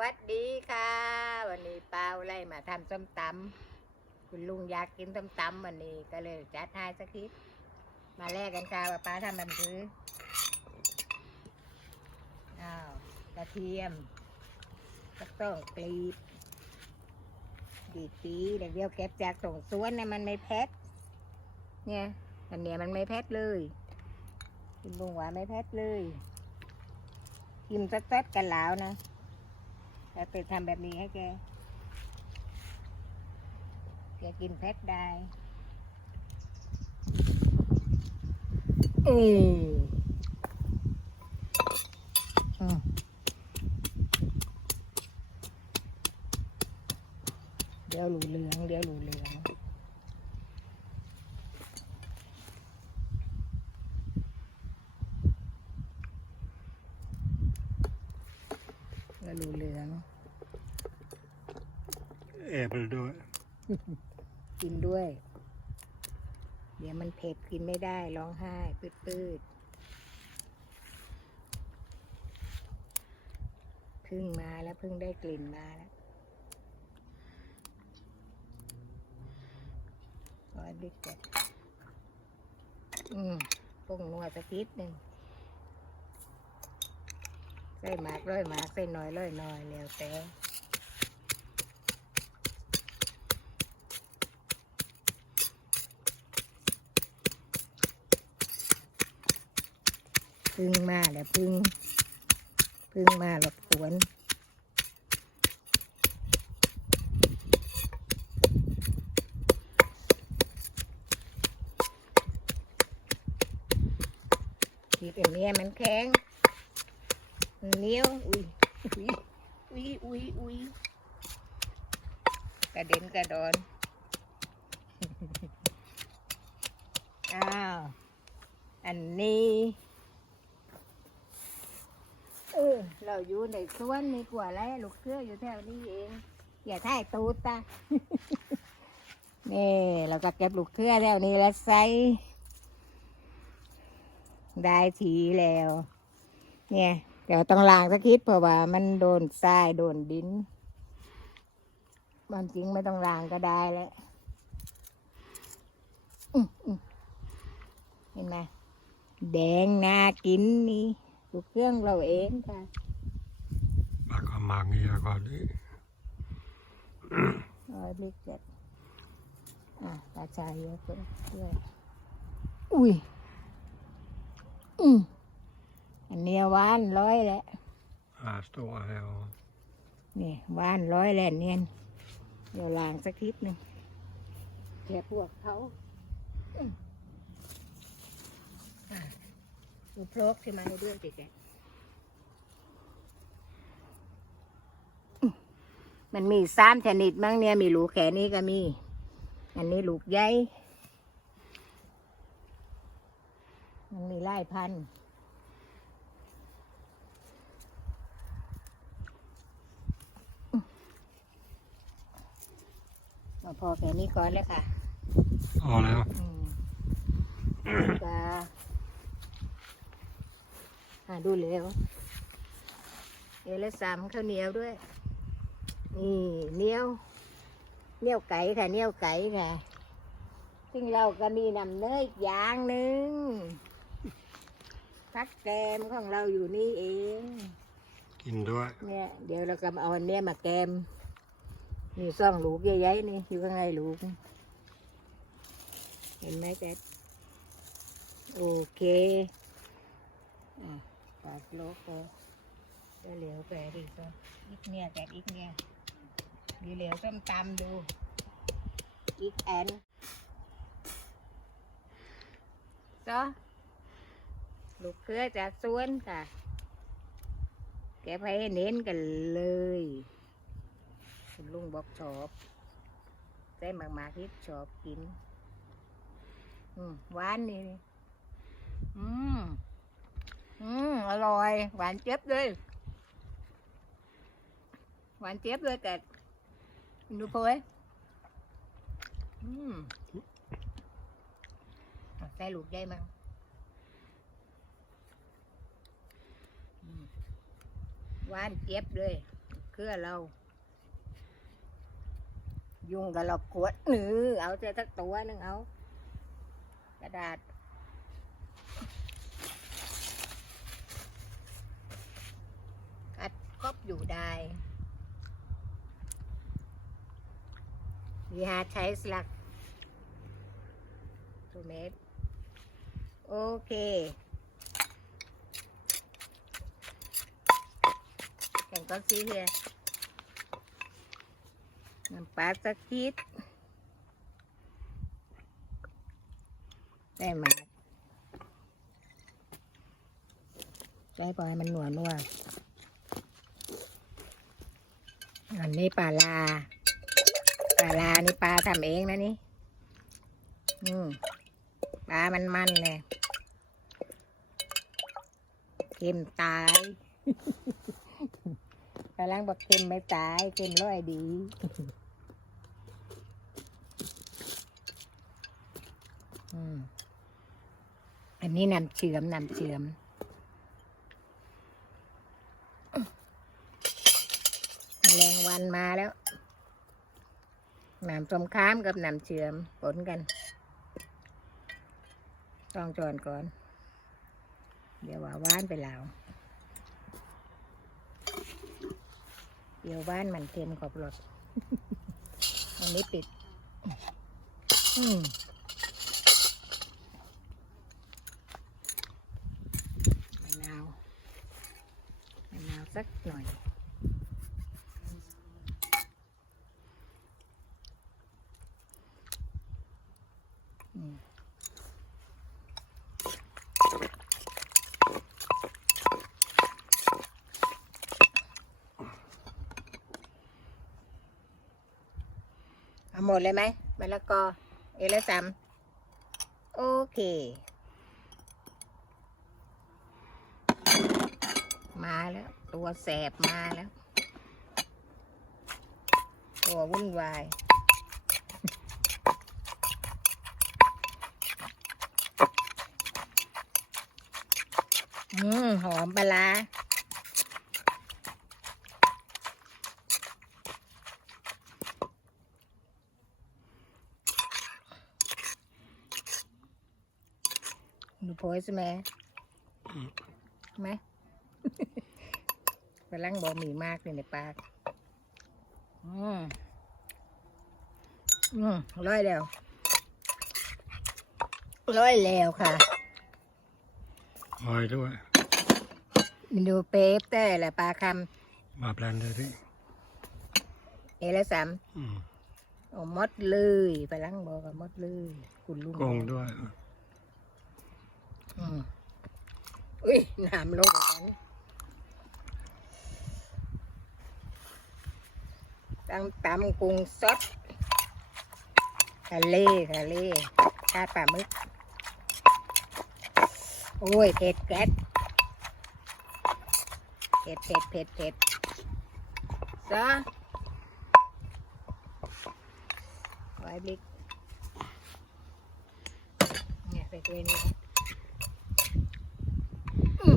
วัสดีค่ะ วันนี้ป้าไล่มาทำส้มตำคุณลุงอยากกินส้มตำวันนี้ก็เลยจัดให้สักทีมาแลกกันค่ะว่าป้าทำมันคืออ้าวกระเทียมก็ต้องกรีบดีดปีเดี๋ยวเดียวเก็บจากส่งสวนนี่ยมันไม่แพทเนี่ยอันเนี้ยมันไม่แพทเลยคุณลุงว่าไม่แพทเลยกินแต๊ดๆกันแล้วนะ แล้วไปทำแบบนี้ให้แก แกกินเพชรได้ อืมอืมเดี๋ยวหลูเหลือง เดี๋ยวหลูเหลือง เดี๋ยวหลูเหลือง Äppel då. กินด้วย เดี๋ยวมันเผ็ดกินไม่ได้ร้องไห้ปืดปืดๆพึ่งมาแล้วพึ่งได้กลิ่นมาแล้วขอดิกก่อนอืมปุ้งนัวสักนิดหนึ่งใส่หมากร้อยหมากใส่หน่อยร้อยหน่อยแล้วแต่ พึ่งมาแล้วพึ่งพึ่งมาหลบกวนทีแต่เนี้ยมันแข็งมันเหนียวอุ้ยอุ้ยอุ้ยอุ้ยกระเด็นกระดอนอ้าว อันนี้ เออ เราอยู่ในสวนนี่กว่าแล้ลูกเสืออยู่แถวนี้เอง อย่าท่ายตูดตา นี่ เราก็เก็บลูกเสือแถวนี้แล้วใส่ได้ทีแล้ว เนี่ย เดี๋ยวต้องล้างสักคิดเพราะว่ามันโดนทรายโดนดินความจริงไม่ต้องล้างก็ได้แล้วอื้ออื้อเห็นไหมแดงน่ากินนี่ ลูกเครื่องเราเองค่ะ Vaikka mangia kodi. ร้อยลิกเจ็ดอะตาชายเยอะขึ้นด้วยอุ้ยอืมอันเนี้ยหวานร้อยแหละ Här står det och นี่หวานร้อยแล้วเนียนเดี๋ยวล้างสักทิศหนึ่งแค่พวกเขาอืมอะ ดูโพรกที่มาให้ด้วยสิแกอืมมันมีสามชนิดมั้งเนี่ยมีลูกแขนี้ก็มี อันนี้ลูกใหญ่มันมีไล่พันธุ์เอาพอแค่นี้ก่อนเลยค่ะ Ja, det อืมจะ หาดูเร็วเอลวสามข้าวเหนียวด้วย นี่เหนียวเหนียวไก่ค่ะเหนียวไก่ค่ะซึ่งเราก็มีนำเนยอีกอย่างหนึ่งพักแกมของเราอยู่นี่เอง Kin då. เนี่ย เดี๋ยวเราก็มาเอาอันเนี้ยมาแกมมีซ่องลูกใหญ่ๆนี่อยู่ข้างในลูก เห็นไหมแจ๊ดโอเคอะปา กโลกก็จะเหลียวไปดอีก็อีกเนี่ยแจ๊ดอีกเนี่ยดีเหลียวส้มตำดูอีกแอนก็ลูกเครือจากสวนค่ะ แกไปให้เน้นกันเลย คุณลุงบอกชอบได้มากๆที่ชอบกิน อืมหวานนี่ อืม อืมอร่อย หวานเจี๊ยบเลย หวานเจี๊ยบเลยแต่ดูโพยอืมเอาใส่ลูกใหญ่มั้งหวานเจี๊ยบเลย เคลือเรา ยุงกับเราขวดหนือเอาเจอทักตัวหนึ่งเอา กระดาษ กัดคร อยู่ได้ดีฮาใช้สลักตัวเมตรโอเคแข่งก้อนซีเฮียน้ำปลาสักคิดได้ไหมาใช้ปล่อยมันหนวนัว อันนี้ปลาลา ปลาลานี่ปลาทำเองนะนี่ อืมปลามันมันเลยเค็มตายกำลังบอกเค็มไม่ตายเค็มร้อยดีอืมอันนี้น้ำเชื่อมน้ำเชื่อม แมลงวันมาแล้วน้ำสมค้ามกับน้ำเชื่อมปนกัน ต้องจอนก่อน เดี๋ยวว่าว่านไปแล้วเดี๋ยวว่านมันเค็มขอบรสอันนี้ปิด อืมมะนาวมะนาวสักหน่อย หมดเลยไหมมะละกอ เอละสามโอเค มาแล้ว ตัวแสบมาแล้ว ตัววุ่นวายอืมหอมปลา ร้าหนูโพยใช่ไหมไหมกำลังบอกมีมากเลยในปาก อืมอืมร้อยแล้วร้อยแล้วค่ะออยด้วยดูเป๊ปแต่ละปลาคมาแบลนด์เลยดิำเอละสามอืมโอ้มดเลย ไปลังบอกกับมดเลย คุณลุงกงด้วย อืมอุ้ยน้ำลงกันตั้งตำกุ้งสดทะเลทะเลทาปลาหมึก โอ้ย เผ็ดแก๊สเผ็ดเผ็ดเผ็ดเผ็ดซะไว้บิ๊กเนี่ยไปด้วยนี่อืม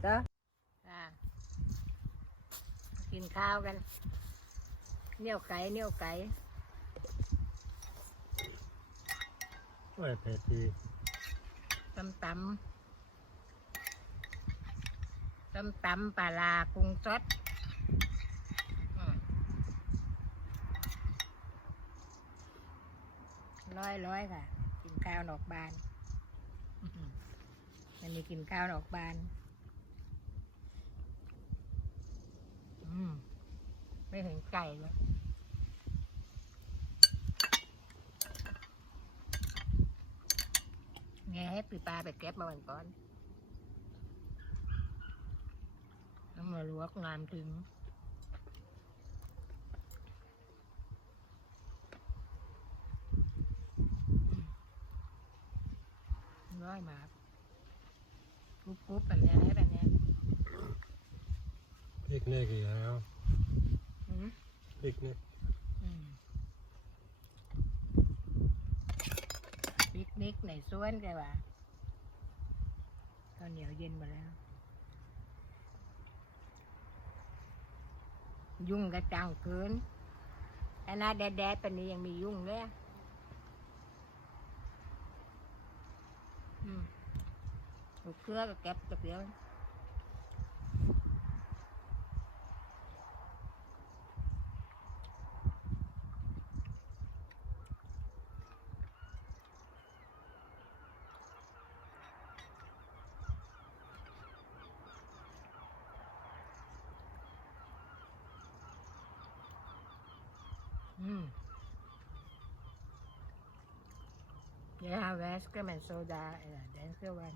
อเคอืมอ่าเนี่ยส้มตำกุ้งสดใส่ไว้กันโอเคกันก็อ่ากินข้าวกันเหนียวไก่เหนียวไก่โอ้ยเผ็ดดีส้มตำส้มตำปลาลากุ้งสดอืมร้อยร้อยค่ะ กินข้าวนอกบ้านอื้อหือมันมีกินข้าวนอกบ้าน อืม ไม่ เห็นไก่เลยแงให้ปีปลาไปเก็บมาวันก่อนต้องมาลวกงามถึงร้อยมากกรุบกรุบแบบนี้แบบนี้ปิกนิกอีกแล้วอื มปิกนิกอืมปิกนิกในสวนกว่าข้าวเหนียวเย็นหมาแล้ว ยุ่งกระจังเกินแต่หน้าแดดๆปานนี้ยังมียุ่งเลยอืมลูกเครือก็เก็บจักเดียว หาแวสก็มันโซดาเออแดนเซอร์วัน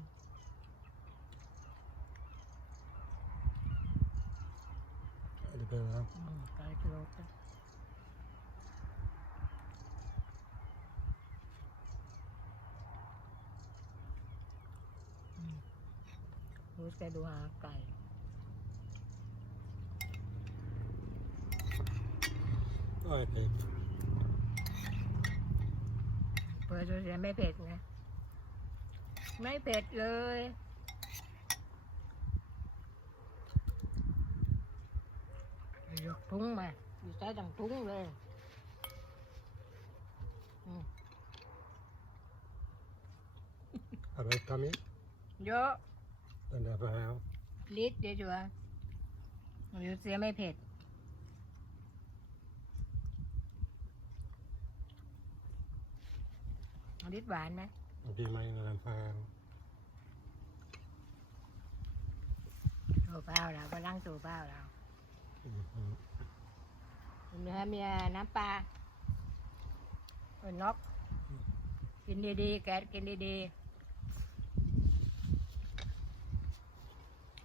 อะไรไปแล้วอืมไกลกิโลก็อืมรู้จะดูหาไก่โอ้ยเผ็ดเปิดดูเสียไม่เผ็ดไงไม่เผ็ดเลย ยกทุ้งมา อยู่ใต้ดังทุ้งเลยอะไรทำอีกเยอะ ตั้งแต่ไปแล้ว ลิตรเดี๋ยวจัวหรือเสียไม่เผ็ด ลิตรหวานไหมบางทีไม่นานแฟนตัวเปล่าเราก็ล้างตัวเปล่าเราอืมอืมเนื้อเมียน้ำปลาเป็นนกกินดีๆ แกะกินดีๆ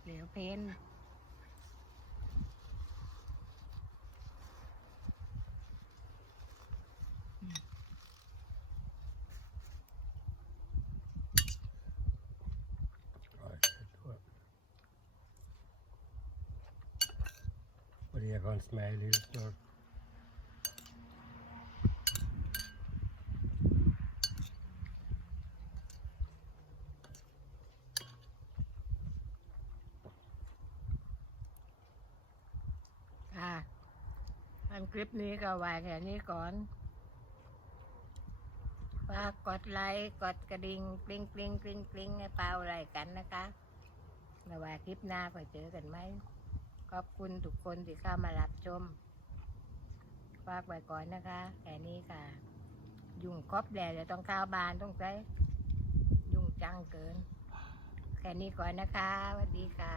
เหลวเพน โอ้ยเผ็ดด้วย วันนี้ก่อนสมัยลิสต์อะอันคลิปนี้ก็ไว้แค่นี้ก่อนฝากกดไลค์กดกระดิ่งกลิ้งกลิ้งกลิ้งกลิ้งให้เปล่าอะไรกันนะคะไม่ว่าคลิปหน้าก็เจอกันไหม ขอบคุณทุกคนที่เข้ามารับชมฝากไว้ก่อนนะคะแค่นี้ค่ะ ยุ่งครบแดดจะต้องเข้าวบานต้องใช้ยุ่งจังเกิน แค่นี้ก่อนนะคะสวัสดีค่ะ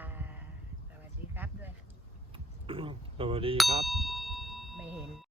สวัสดีครับด้วย สวัสดีครับ ไม่เห็น